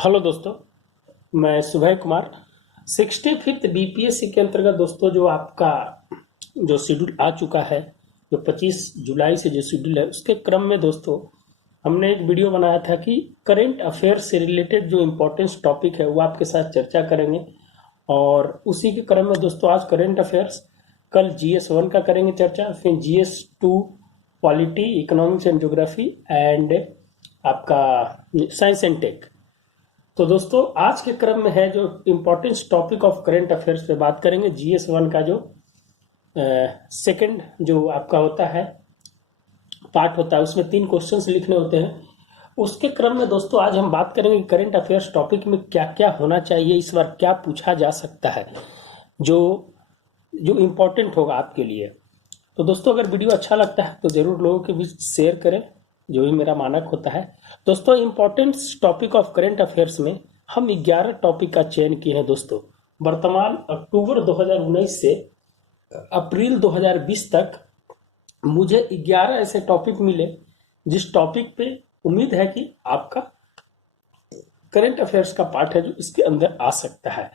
Hello दोस्तों। मैं सुबह कुमार 65th बीपीएससी के अंतर्गत दोस्तों जो आपका जो शेड्यूल आ चुका है, जो 25 जुलाई से जो शेड्यूल है उसके क्रम में दोस्तों हमने एक वीडियो बनाया था कि करेंट अफेयर्स से रिलेटेड जो इम्पोर्टेंस टॉपिक है वो आपके साथ चर्चा करेंगे। और उसी के क्रम में दोस्तों आज करेंट अफेयर्स, कल जीएस 1 का करेंगे चर्चा, फिर GS 2 polity, economics and geography and आपका साइंस एंड टेक। तो दोस्तों आज के क्रम में है जो importance topic of current affairs पे बात करेंगे। जीएस 1 का जो सेकंड जो आपका होता है पार्ट होता है उसमें 3 क्वेश्चंस लिखने होते हैं। उसके क्रम में दोस्तों आज हम बात करेंगे करंट अफेयर्स टॉपिक में क्या क्या होना चाहिए, इस बार क्या पूछा जा सकता है जो जो इम्पोर्टेंट होगा आपके लिए। तो दोस्तों अगर वीडियो अच्छा लगता है तो ज़रूर लोगों के बीच शेयर करें, जो भी मेरा मानक होता है। दोस्तों importance topic of current affairs में हम 11 टॉपिक का चयन किए हैं दोस्तों। वर्तमान अक्टूबर 2019 से अप्रैल 2020 तक मुझे 11 ऐसे टॉपिक मिले जिस टॉपिक पे उम्मीद है कि आपका करंट अफेयर्स का पार्ट है जो इसके अंदर आ सकता है।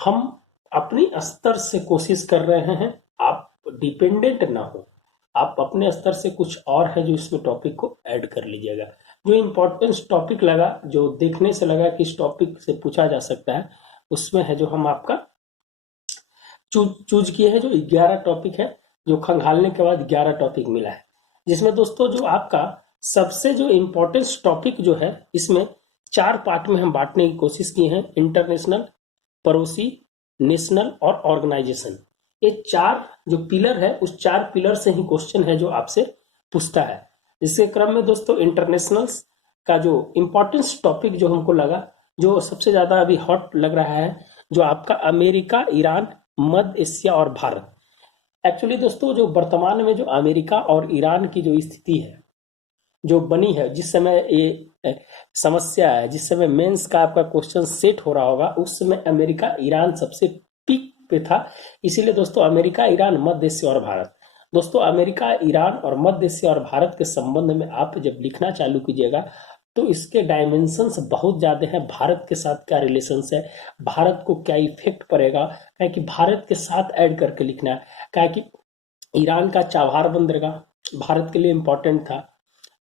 हम अपनी स्तर से कोशिश कर रहे हैं, आप डिपेंडेंट ना हो, आप अपने स्तर से कुछ और है जो इसमें टॉपिक को ऐड कर लीजिएगा। जो इम्पोर्टेंस टॉपिक लगा, जो देखने से लगा कि इस टॉपिक से पूछा जा सकता है, उसमें है जो हम आपका चूज किए हैं। जो 11 टॉपिक है, जो खंगालने के बाद 11 टॉपिक मिला है, जिसमें दोस्तों जो आपका सबसे जो इम्पोर्टेंस टॉपिक जो है इसमें 4 पार्ट में हम बांटने की कोशिश की है। इंटरनेशनल, पड़ोसी, नेशनल और ऑर्गेनाइजेशन। ये 4 जो पिलर है उस 4 पिलर से ही क्वेश्चन है जो आपसे पूछता है। इसके क्रम में दोस्तों इंटरनेशनल्स का जो इम्पोर्टेंस टॉपिक जो हमको लगा, जो सबसे ज्यादा अभी हॉट लग रहा है, जो आपका अमेरिका, ईरान, मध्य एशिया और भारत। एक्चुअली दोस्तों जो वर्तमान में जो अमेरिका और ईरान की जो स्थिति है जो बनी है, जिस समय ये समस्या है, जिस समय मेंस का आपका क्वेश्चन सेट हो रहा होगा, उस समय अमेरिका ईरान सबसे पीक पे था। इसीलिए दोस्तों अमेरिका, ईरान, मध्य एशिया और भारत। दोस्तों अमेरिका, ईरान और मध्य एशिया और भारत के संबंध में आप जब लिखना चालू कीजिएगा तो इसके डायमेंशंस बहुत ज्यादा हैं। भारत के साथ क्या रिलेशंस है, भारत को क्या इफेक्ट पड़ेगा, क्या कि भारत के साथ ऐड करके लिखना है। क्या कि ईरान का चाबहार बंदरगाह भारत के लिए इंपॉर्टेंट था,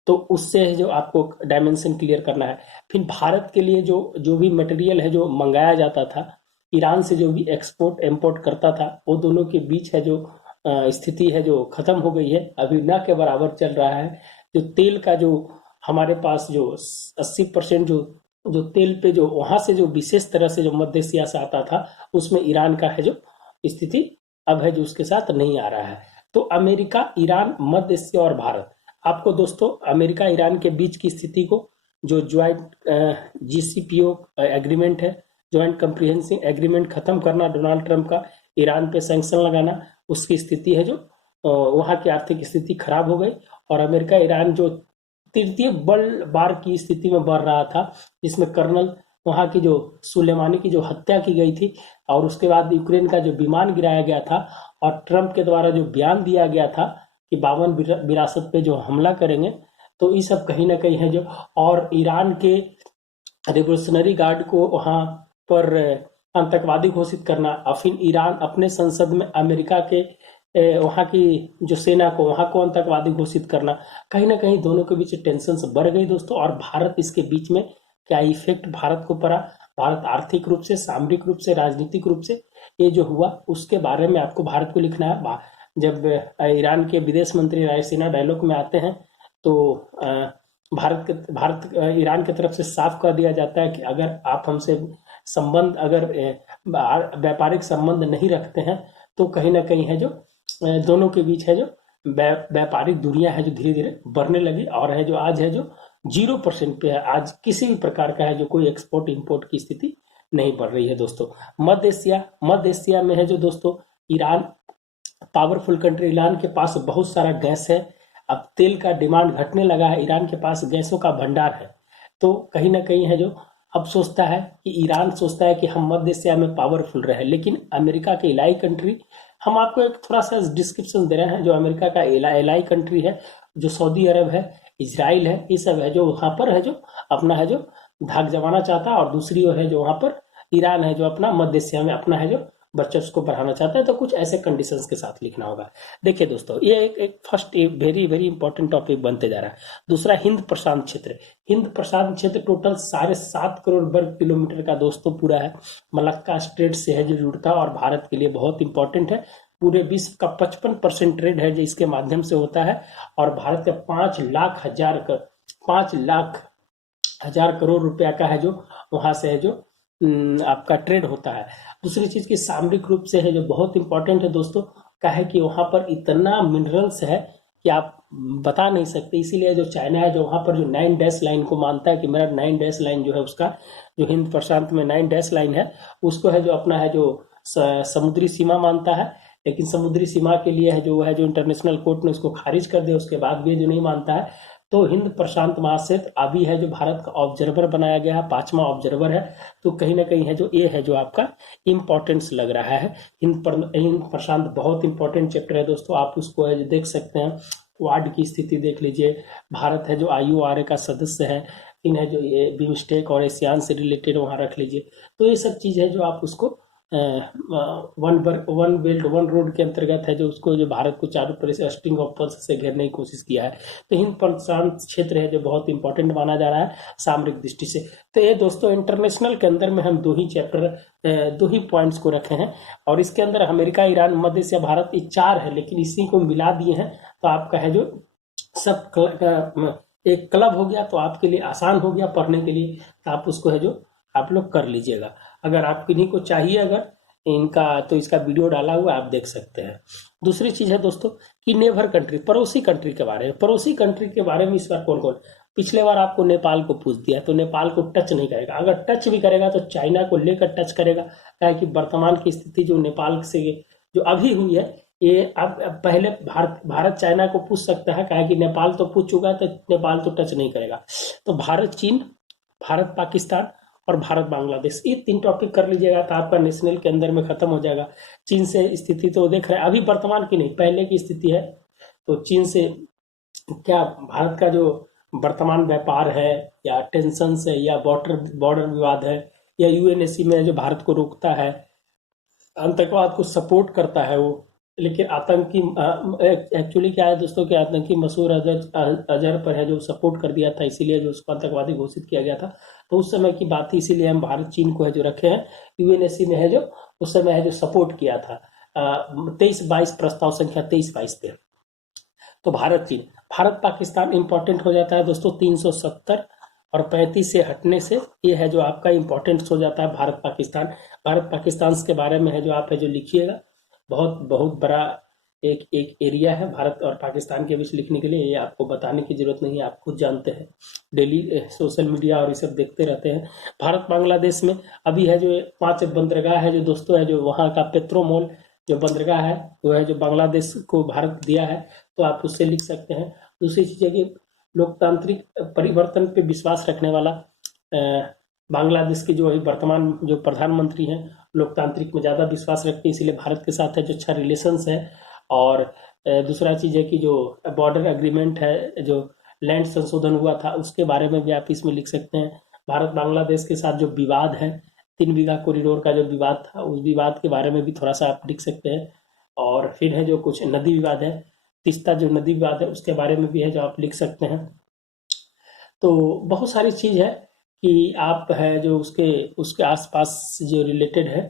तो उससे जो आपको डायमेंशन क्लियर करना है। फिर भारत के लिए जो जो भी मटेरियल है जो मंगाया जाता था, ईरान से जो भी एक्सपोर्ट इंपोर्ट करता था, वो दोनों के बीच है जो स्थिति है जो खत्म हो गई है, अभी ना के बराबर चल रहा है। जो तेल का जो हमारे पास जो 80% जो जो तेल पे जो वहां से जो विशेष तरह से जो मध्य एशिया से आता था, उसमें ईरान का है जो स्थिति अब है जो उसके साथ नहीं आ रहा है। तो अमेरिका, ईरान, मध्य एशिया और भारत। आपको दोस्तों अमेरिका ईरान के बीच की स्थिति को, जो ज्वाइंट जीसीपीओ एग्रीमेंट है, ज्वाइंट कंप्रिहेंसिव एग्रीमेंट खत्म करना, डोनाल्ड ट्रंप का ईरान पे सैंक्शन लगाना, उसकी स्थिति है जो वहां की आर्थिक स्थिति खराब हो गई। और अमेरिका ईरान जो तृतीय बल बार की स्थिति में बढ़ रहा था, जिसमें कर्नल वहां की जो सुलेमानी की जो हत्या की गई थी, और उसके बाद यूक्रेन का जो विमान गिराया गया था, और ट्रंप के द्वारा जो बयान दिया गया था कि 52 विरासत पे जो हमला करेंगे, तो ये सब कहीं ना कहीं है जो। और ईरान के रिवोल्यूशनरी गार्ड को वहां पर आतंकवादी घोषित करना, और फिर ईरान अपने संसद में अमेरिका के वहां की जो सेना को वहां को आतंकवादी घोषित करना, कहीं ना कहीं दोनों के बीच टेंशन बढ़ गई दोस्तों। और भारत इसके बीच में क्या इफेक्ट भारत को पड़ा, भारत आर्थिक रूप से, सामरिक रूप से, राजनीतिक रूप से ये जो हुआ, उसके बारे में आपको भारत को लिखना है। जब ईरान के विदेश मंत्री रायसीना डायलॉग में आते हैं तो भारत ईरान की तरफ से साफ कर दिया जाता है कि अगर आप हमसे संबंध, अगर व्यापारिक संबंध नहीं रखते हैं, तो कहीं ना कहीं है जो दोनों के बीच है जो व्यापारिक दूरियां है जो धीरे धीरे बढ़ने लगी, और है जो आज है जो 0% पे है। आज किसी भी प्रकार का है जो कोई एक्सपोर्ट इंपोर्ट की स्थिति नहीं बढ़ रही है दोस्तों। मध्य एशिया में है जो दोस्तों ईरान पावरफुल कंट्री, ईरान के पास बहुत सारा गैस है। अब तेल का डिमांड घटने लगा है, ईरान के पास गैसों का भंडार है। तो कहीं ना कहीं है जो अब सोचता है कि ईरान सोचता है कि हम मध्य एशिया में पावरफुल रहे, लेकिन अमेरिका के एलाई कंट्री, हम आपको एक थोड़ा सा डिस्क्रिप्शन दे रहे हैं। जो अमेरिका का एलाई कंट्री है, जो सऊदी अरब है, इजराइल है, ये सब है जो वहां पर है जो अपना है जो धाक जमाना चाहता है, और दूसरी ओर है जो वहां पर ईरान है जो अपना मध्य एशिया में अपना है जो वर्चस्व को बढ़ाना चाहता है। तो कुछ ऐसे कंडीशंस के साथ लिखना होगा। देखिए दोस्तों, ये एक first very very important topic बनते जा रहा है। दूसरा, हिंद प्रशांत क्षेत्र। हिंद प्रशांत क्षेत्र टोटल 7.5 करोड़ वर्ग किलोमीटर का दोस्तों पूरा है। मलक्का स्ट्रेट से है जो जुड़ता है और भारत के लिए बहुत इंपॉर्टेंट है। पूरे विश्व का 55% ट्रेड है जो इसके माध्यम से होता है, और भारत के 5 लाख हजार करोड़ रुपया का है जो वहां से है जो आपका ट्रेड होता है। दूसरी चीज की सामरिक रूप से है जो बहुत इंपॉर्टेंट है दोस्तों, का है कि वहां पर इतना मिनरल्स है कि आप बता नहीं सकते। इसीलिए जो चाइना है जो वहां पर जो 9 डैश लाइन को मानता है कि मेरा 9 डैश लाइन जो है उसका, जो हिंद प्रशांत में 9 डैश लाइन है, उसको है जो अपना है जो समुद्री सीमा मानता है। लेकिन समुद्री सीमा के लिए है जो इंटरनेशनल कोर्ट ने उसको खारिज कर दिया, उसके बाद भी जो नहीं मानता है। तो हिंद प्रशांत महासागर अभी है जो भारत का ऑब्जर्वर बनाया गया है, 5वां ऑब्जर्वर है। तो कहीं ना कहीं है जो ये है जो आपका इंपॉर्टेंस लग रहा है। हिंद प्रशांत बहुत इंपॉर्टेंट चैप्टर है दोस्तों, आप उसको है देख सकते हैं। क्वाड की स्थिति देख लीजिए, भारत है जो IORA का सदस्य है। इन है जो ये बिमस्टेक और एशियान से रिलेटेड वहां रख लीजिए। तो ये सब चीज है जो आप उसको वन बेल्ट वन रोड के अंतर्गत है जो उसको जो भारत को चारों तरफ से स्ट्रिंग ऑफ पर्ल्स से घेरने की कोशिश किया है। तो हिंद प्रशांत क्षेत्र है जो बहुत इंपॉर्टेंट माना जा रहा है सामरिक दृष्टि से। तो ये दोस्तों इंटरनेशनल के अंदर में हम दो ही पॉइंट्स को रखे हैं, और इसके अंदर अमेरिका, ईरान, मध्य एशिया, भारत, ये 4 है, लेकिन इसी को मिला दिए हैं। तो आपका है जो सब एक क्लब हो गया, तो आपके लिए आसान हो गया पढ़ने के लिए। तो आप उसको है जो आप लोग कर लीजिएगा। अगर आप किन्हीं को चाहिए अगर इनका, तो इसका वीडियो डाला हुआ आप देख सकते हैं। दूसरी चीज है दोस्तों कि नेबर कंट्री, पड़ोसी कंट्री के बारे में। पड़ोसी कंट्री के बारे में इस बार कौन कौन, पिछले बार आपको नेपाल को पूछ दिया, तो नेपाल को टच नहीं करेगा। अगर टच भी करेगा तो चाइना को लेकर टच करेगा, क्या है कि वर्तमान की स्थिति जो नेपाल से जो अभी हुई है, ये अब पहले भारत चाइना को पूछ सकता है, क्या है कि नेपाल तो पूछ चुका है, तो नेपाल तो टच नहीं करेगा। तो भारत चीन, भारत पाकिस्तान और भारत बांग्लादेश, ये 3 टॉपिक कर लीजिएगा तो आपका नेशनल के अंदर में खत्म हो जाएगा। चीन से स्थिति तो देख रहे हैं, अभी वर्तमान की नहीं, पहले की स्थिति है। तो चीन से क्या भारत का जो वर्तमान व्यापार है, या टेंशन है, या बॉर्डर विवाद है, या UNSC में जो भारत को रोकता है, आतंकवाद को सपोर्ट करता है वो। लेकिन आतंकी एक्चुअली क्या है दोस्तों कि आतंकी मसूद अजहर पर है जो सपोर्ट कर दिया था, इसीलिए जो उसको आतंकवादी घोषित किया गया था। तो उस समय की बात थी, इसीलिए हम भारत चीन को है जो रखे हैं। UNSC में है जो उस समय है जो सपोर्ट किया था 23-22 प्रस्ताव संख्या 23-22 पे। तो भारत चीन, भारत पाकिस्तान इंपॉर्टेंट हो जाता है दोस्तों 370 और 35 से हटने से, ये है जो आपका इंपॉर्टेंस हो जाता है भारत पाकिस्तान। भारत पाकिस्तान के बारे में है जो आप है जो लिखिएगा, बहुत बहुत बड़ा एक एरिया है भारत और पाकिस्तान के बीच लिखने के लिए। ये आपको बताने की जरूरत नहीं है, आप खुद जानते हैं, डेली सोशल मीडिया और ये सब देखते रहते हैं। भारत बांग्लादेश में अभी है जो 5 बंदरगाह है जो दोस्तों है जो वहाँ का पेट्रोमोल जो बंदरगाह है वो है जो बांग्लादेश को भारत दिया है, तो आप उससे लिख सकते हैं। दूसरी चीज है कि लोकतांत्रिक परिवर्तन पे विश्वास रखने वाला बांग्लादेश के जो वर्तमान जो प्रधानमंत्री हैं लोकतांत्रिक में ज़्यादा विश्वास रखते हैं, इसीलिए भारत के साथ है जो अच्छा रिलेशंस है। और दूसरा चीज़ है कि जो बॉर्डर एग्रीमेंट है, जो लैंड संशोधन हुआ था, उसके बारे में भी आप इसमें लिख सकते हैं। भारत बांग्लादेश के साथ जो विवाद है, 3 बीघा कॉरिडोर का जो विवाद था, उस विवाद के बारे में भी थोड़ा सा आप लिख सकते हैं। और फिर है जो कुछ नदी विवाद है, तीस्ता जो नदी विवाद है उसके बारे में भी है जो आप लिख सकते हैं। तो बहुत सारी चीज़ है कि आप है जो उसके आसपास जो रिलेटेड है।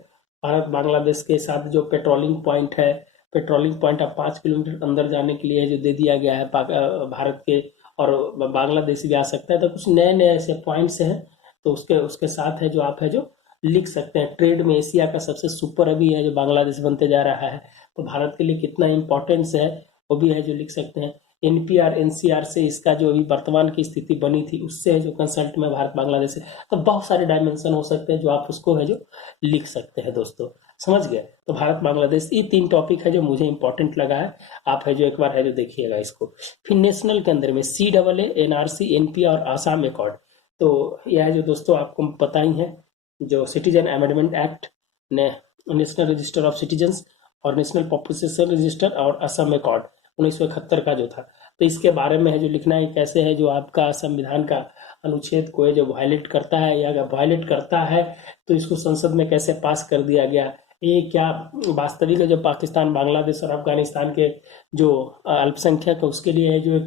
भारत बांग्लादेश के साथ जो पेट्रोलिंग पॉइंट है, पेट्रोलिंग पॉइंट अब 5 किलोमीटर अंदर जाने के लिए जो दे दिया गया है भारत के, और बांग्लादेश भी आ सकता है। तो कुछ नए नए ऐसे पॉइंट्स हैं, तो उसके साथ है जो आप है जो लिख सकते हैं। ट्रेड में एशिया का सबसे सुपर अभी है जो बांग्लादेश बनते जा रहा है, तो भारत के लिए कितना इंपॉर्टेंस है वो भी है जो लिख सकते हैं। NPR NCR से इसका जो अभी वर्तमान की स्थिति बनी थी उससे है जो कंसल्ट में भारत बांग्लादेश है। तो बहुत सारे डायमेंशन हो सकते हैं जो आप उसको है जो लिख सकते हैं दोस्तों, समझ गए। तो भारत बांग्लादेश ये 3 टॉपिक है जो मुझे इंपॉर्टेंट लगा है, आप है जो एक बार है जो देखिएगा इसको। फिर नेशनल के अंदर में CAA NRC NP और आसाम अकॉर्ड, तो यह है जो दोस्तों आपको पता ही है जो citizen amendment act, national register of citizens और नेशनल पॉपुलेशन रजिस्टर और असम अकॉर्ड 1971 का जो था, तो इसके बारे में है जो लिखना है कैसे है जो आपका संविधान का अनुच्छेद को है जो वायलेट करता है, या अगर वायलेट करता है तो इसको संसद में कैसे पास कर दिया गया। ये क्या वास्तविक है जो पाकिस्तान, बांग्लादेश और अफगानिस्तान के जो अल्पसंख्यक है उसके लिए है, जो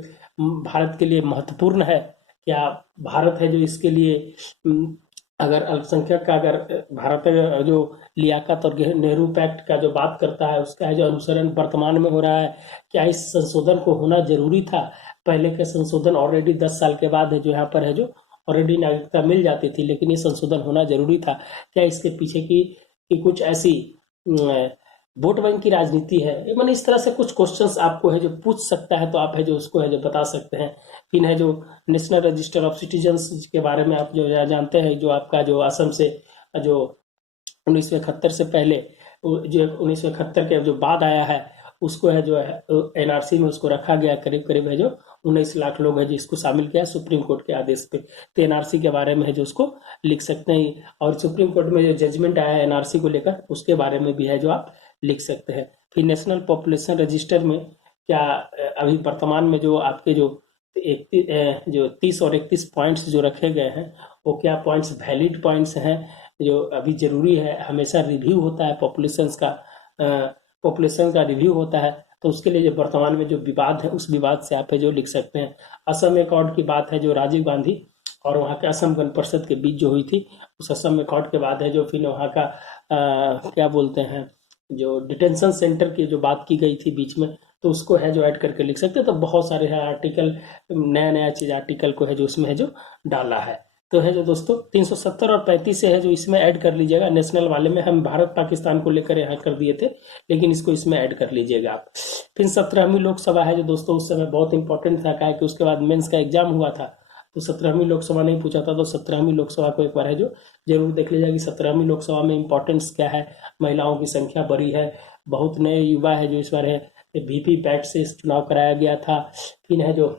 भारत के लिए महत्वपूर्ण है। क्या भारत है जो इसके लिए अगर अल्पसंख्यक का, अगर भारत जो लियाकत और नेहरू पैक्ट का जो बात करता है उसका है जो अनुसरण वर्तमान में हो रहा है, क्या इस संशोधन को होना जरूरी था। पहले के संशोधन ऑलरेडी 10 साल के बाद है जो यहाँ पर है जो ऑलरेडी नागरिकता मिल जाती थी, लेकिन ये संशोधन होना जरूरी था। क्या इसके पीछे की कुछ ऐसी वोट बैंक की राजनीति है। मैंने इस तरह से कुछ क्वेश्चंस आपको है जो पूछ सकता है, तो आप है जो उसको है जो बता सकते हैं। फिर है जो नेशनल रजिस्टर ऑफ सिटीजन्स के बारे में आप जो जानते हैं, जो आपका जो असम से जो 1971 से पहले, जो 1971 के जो बाद आया है उसको है जो है एनआरसी में उसको रखा गया। करीब करीब है जो 19 लाख लोग है जिसको शामिल किया सुप्रीम कोर्ट के आदेश पे। तो एनआरसी के बारे में है जो उसको लिख सकते हैं, और सुप्रीम कोर्ट में जो जजमेंट आया है एनआरसी को लेकर उसके बारे में भी है जो आप लिख सकते हैं। फिर नेशनल पॉपुलेशन रजिस्टर में क्या अभी वर्तमान में जो आपके जो 30 और 31 पॉइंट्स जो रखे गए हैं, वो क्या पॉइंट्स वैलिड पॉइंट्स हैं जो अभी जरूरी है। हमेशा रिव्यू होता है पॉपुलेशन का रिव्यू होता है, तो उसके लिए जो वर्तमान में जो विवाद है उस विवाद से आप है जो लिख सकते हैं। असम अकॉर्ड की बात है जो राजीव गांधी और वहाँ के असम गण परिषद के बीच जो हुई थी, उस असम अकॉर्ड के बाद है जो फिर वहाँ का क्या बोलते हैं जो डिटेंशन सेंटर की जो बात की गई थी बीच में, तो उसको है जो ऐड करके लिख सकते हैं। तो बहुत सारे है आर्टिकल, नया नया चीज आर्टिकल को है जो उसमें है जो डाला है। तो है जो दोस्तों 370 और 35 से है जो इसमें ऐड कर लीजिएगा। नेशनल वाले में हम भारत पाकिस्तान को लेकर यहाँ कर दिए थे, लेकिन इसको इसमें ऐड कर लीजिएगा आप। फिर 17वीं लोकसभा है जो दोस्तों उस समय बहुत इंपॉर्टेंट था, क्या कि उसके बाद मेंस का एग्जाम हुआ था, तो 17वीं लोकसभा नहीं पूछा था, तो 17वीं लोकसभा को एक बार है जो जरूर देख लीजिएगा कि 17वीं लोकसभा में इंपॉर्टेंस क्या है। महिलाओं की संख्या बड़ी है, बहुत नए युवा है जो इस बार है वीपी पैट से चुनाव कराया गया था। फिर है जो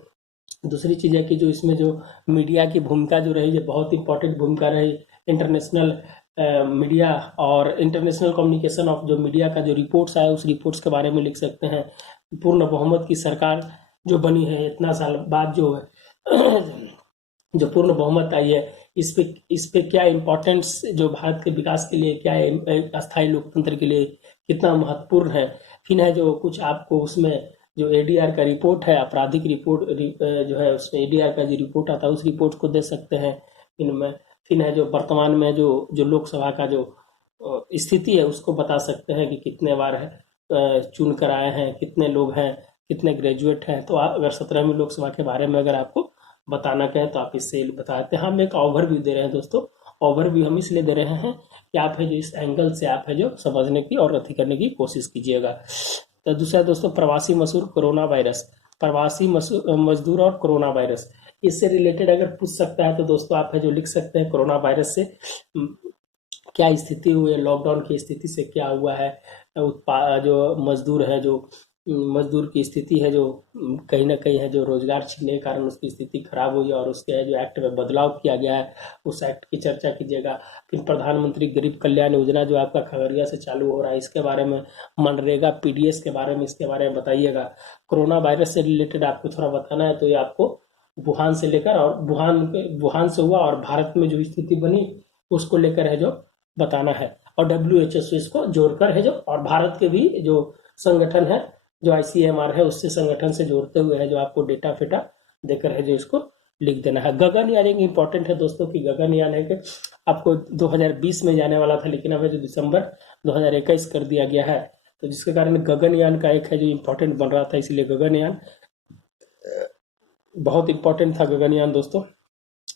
दूसरी चीज है कि जो इसमें जो मीडिया की भूमिका जो रही है बहुत इंपॉर्टेंट भूमिका रही। इंटरनेशनल मीडिया और इंटरनेशनल कम्युनिकेशन ऑफ जो मीडिया का जो रिपोर्ट्स आया उस रिपोर्ट्स के बारे में लिख सकते हैं। पूर्ण बहुमत की सरकार जो बनी है इतना साल बाद जो है जो पूर्ण बहुमत आई है, इस पे क्या इम्पोर्टेंस जो भारत के विकास के लिए क्या है, अस्थायी लोकतंत्र के लिए कितना महत्वपूर्ण है। फिर है जो कुछ आपको उसमें जो एडीआर का रिपोर्ट है, आपराधिक रिपोर्ट जो है उसमें एडीआर का जो रिपोर्ट आता है उस रिपोर्ट को दे सकते हैं इनमें। फिर है जो वर्तमान में जो लोकसभा का जो स्थिति है उसको बता सकते हैं कि कितने बार है चुन कर आए हैं, कितने लोग हैं, कितने ग्रेजुएट हैं। तो आप अगर 17वीं लोकसभा के बारे में अगर आपको बताना कहें तो आप इससे बताते हैं। हम एक ओवरव्यू दे रहे हैं दोस्तों, ओवरव्यू हम इसलिए दे रहे हैं कि आप है जो इस एंगल से आप है जो समझने की और अति करने की कोशिश कीजिएगा। तो दूसरा दोस्तों प्रवासी मजदूर कोरोना वायरस, प्रवासी मजदूर और कोरोना वायरस, इससे रिलेटेड अगर पूछ सकता है तो दोस्तों आप है जो लिख सकते हैं कोरोना वायरस से क्या स्थिति हुई है, लॉकडाउन की स्थिति से क्या हुआ है, जो मजदूर है जो मजदूर की स्थिति है जो कहीं ना कहीं है जो रोजगार छीनने के कारण उसकी स्थिति खराब हुई और उसके है जो एक्ट में बदलाव किया गया है उस एक्ट की चर्चा कीजिएगा। फिर प्रधानमंत्री गरीब कल्याण योजना जो आपका खगड़िया से चालू हो रहा है इसके बारे में, मनरेगा पीडीएस के बारे में, इसके बारे में बताइएगा। कोरोना वायरस से रिलेटेड आपको थोड़ा बताना है तो ये आपको वुहान से लेकर और वुहान से हुआ और भारत में जो स्थिति बनी उसको लेकर है जो बताना है, और WHO से इसको जोड़कर है जो, और भारत के भी जो संगठन है जो ICMR है उससे संगठन से जोड़ते हुए है जो आपको डेटा फेटा देकर है जो इसको लिख देना है। गगनयान एक इंपॉर्टेंट है दोस्तों कि गगनयान है कि आपको 2020 में जाने वाला था लेकिन अब जो दिसंबर 2021 कर दिया गया है, तो जिसके कारण गगनयान का एक है जो इम्पोर्टेंट बन रहा था, इसीलिए गगनयान बहुत इंपॉर्टेंट था गगनयान दोस्तों,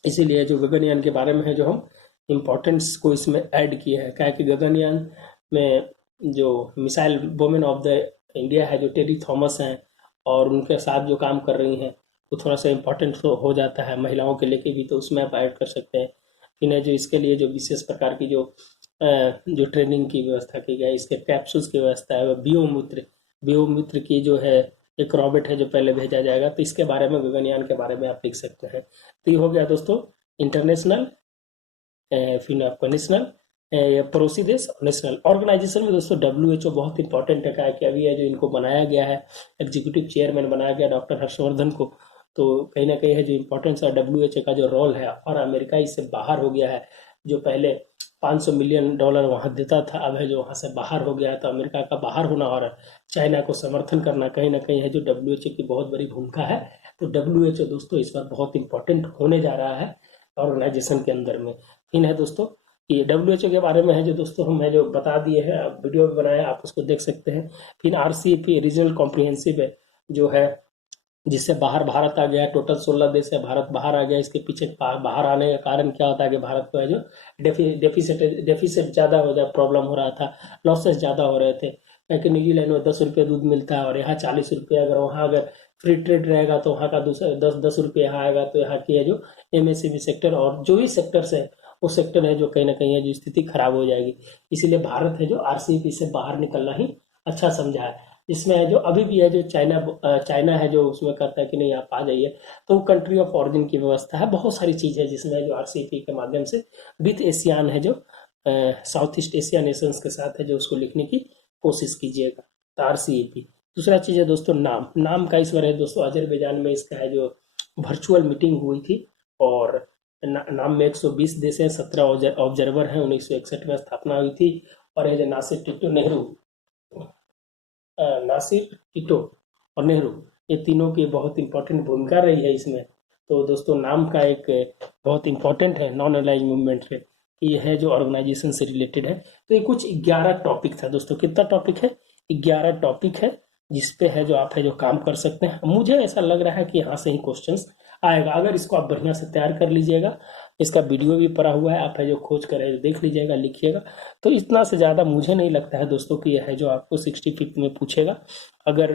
इसीलिए जो गगनयान के बारे में है जो हम इम्पोर्टेंस को इसमें ऐड किया है। क्या कि गगनयान में जो missile women of the India है जो टेरी थॉमस हैं और उनके साथ जो काम कर रही हैं वो थोड़ा सा इम्पोर्टेंट तो हो जाता है महिलाओं के लेके भी, तो उसमें आप ऐड कर सकते हैं। फिर जो इसके लिए जो विशेष प्रकार की जो ट्रेनिंग की व्यवस्था की गई, इसके कैप्सूल्स की व्यवस्था है, बियोमित्र की जो है एक रॉबोट है जो पहले भेजा जाएगा, तो इसके बारे में गगनयान के बारे में आप लिख सकते हैं। तो ये हो गया दोस्तों इंटरनेशनल, फिर आपका नेशनल, पड़ोसी देश और नेशनल। ऑर्गेनाइजेशन में दोस्तों WHO बहुत इंपॉर्टेंट है, कि अभी है जो इनको बनाया गया है, एग्जीक्यूटिव चेयरमैन बनाया गया डॉक्टर हर्षवर्धन को, तो कहीं ना कहीं है जो इम्पोर्टेंस है WHO का जो रोल है, और अमेरिका इससे बाहर हो गया है। जो पहले $500 मिलियन वहाँ देता था, अब है जो वहाँ से बाहर हो गया है। तो अमेरिका का बाहर होना और चाइना को समर्थन करना कहीं ना कहीं है जो WHO की बहुत बड़ी भूमिका है। तो WHO दोस्तों इस बार बहुत इंपॉर्टेंट होने जा रहा है ऑर्गेनाइजेशन के अंदर में। फिर है दोस्तों ये WHO के बारे में है जो दोस्तों हम है जो बता दिए हैं, अब वीडियो भी बनाया, आप उसको देख सकते हैं। फिर RCEP रीजनल कॉम्प्रिहेंसिव है जो है, जिससे बाहर भारत आ गया। टोटल 16 देश है, भारत बाहर आ गया। इसके पीछे बाहर आने का कारण क्या होता है कि भारत को है जो डेफिसिट ज़्यादा हो जाए, प्रॉब्लम हो रहा था, लॉसेस ज़्यादा हो रहे थे। क्योंकि न्यूजीलैंड में 10 रुपये दूध मिलता है और यहाँ 40 रुपये। अगर वहाँ अगर फ्री ट्रेड रहेगा तो वहाँ का दूसरा 10 10 रुपये यहाँ आएगा। तो यहाँ की है जो MSCB सेक्टर और जो भी सेक्टर्स है वो सेक्टर है जो कहीं ना कहीं है जो स्थिति खराब हो जाएगी। इसीलिए भारत है जो RCEP से बाहर निकलना ही अच्छा समझा है। इसमें है जो अभी भी है जो चाइना है जो उसमें कहता है कि नहीं आप आ जाइए। तो कंट्री ऑफ ऑरिजिन की व्यवस्था है, बहुत सारी चीज़ है जिसमें जो RCEP के माध्यम से विथ एशियान है जो साउथ ईस्ट एशिया नेशंस के साथ है जो उसको लिखने की कोशिश कीजिएगा। तो RCEP। दूसरा चीज़ है दोस्तों नाम का इस बार है दोस्तों अजरबैजान में इसका है जो वर्चुअल मीटिंग हुई थी। और नाम में 120 देश हैं, 17 ऑब्जर्वर हैं। 1961 में स्थापना हुई थी। और है जो नासिर टिटो और नेहरू, ये तीनों की बहुत इंपॉर्टेंट भूमिका रही है इसमें। तो दोस्तों नाम का एक बहुत इंपॉर्टेंट है नॉन अलाइंड मूवमेंट से कि यह है जो ऑर्गेनाइजेशन से रिलेटेड है। तो ये कुछ 11 टॉपिक था दोस्तों। कितना टॉपिक है? 11 टॉपिक है जिसपे है जो आप है जो काम कर सकते हैं। मुझे ऐसा लग रहा है कि यहाँ से ही क्वेश्चंस आएगा, अगर इसको आप बढ़िया से तैयार कर लीजिएगा। इसका वीडियो भी पड़ा हुआ है, आप है जो खोज कर देख लीजिएगा, लिखिएगा। तो इतना से ज़्यादा मुझे नहीं लगता है दोस्तों कि यह है जो आपको 65 में पूछेगा। अगर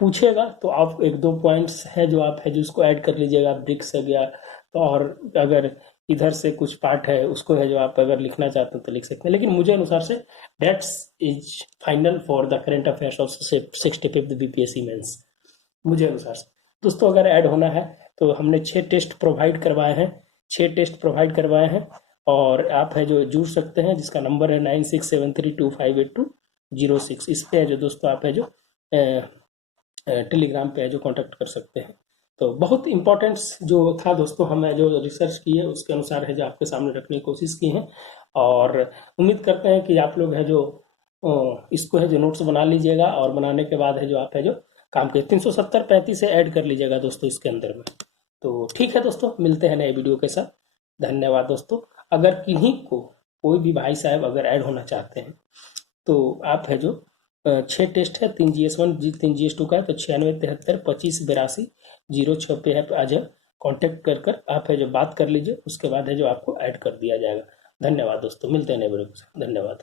पूछेगा तो आप 1 2 पॉइंट्स है जो आप है जो उसको ऐड कर लीजिएगा, ब्रिक्स हो गया। तो और अगर इधर से कुछ पार्ट है उसको है जो आप अगर लिखना चाहते हैं तो लिख सकते हैं। लेकिन मुझे अनुसार से dates is final for the current affairs of 65th BPSC mains, मुझे अनुसार से। दोस्तों अगर ऐड होना है तो हमने 6 टेस्ट प्रोवाइड करवाए हैं, 6 टेस्ट प्रोवाइड करवाए हैं। और आप है जो जुड़ सकते हैं, जिसका नंबर है 9673258206। इस पे है जो दोस्तों आप है जो टेलीग्राम पे है जो कांटेक्ट कर सकते हैं। तो बहुत इंपॉर्टेंट्स जो था दोस्तों, हमने जो रिसर्च की है उसके अनुसार है जो आपके सामने रखने की कोशिश की है। और उम्मीद करते हैं कि आप लोग है जो इसको है जो नोट्स बना लीजिएगा, और बनाने के बाद है जो आप है जो काम के 370 से ऐड कर लीजिएगा दोस्तों इसके अंदर में। तो ठीक है दोस्तों, मिलते हैं नए वीडियो के साथ। धन्यवाद दोस्तों। अगर किन्हीं को कोई भी भाई साहब अगर ऐड होना चाहते हैं तो आप है जो 6 टेस्ट है, 3 GS1 3 GS2 का है। तो 9673258206 पे है आज कांटेक्ट कर आप है जो बात कर लीजिए। उसके बाद है जो आपको ऐड कर दिया जाएगा। धन्यवाद दोस्तों, मिलते हैं नए वीडियो के साथ। धन्यवाद।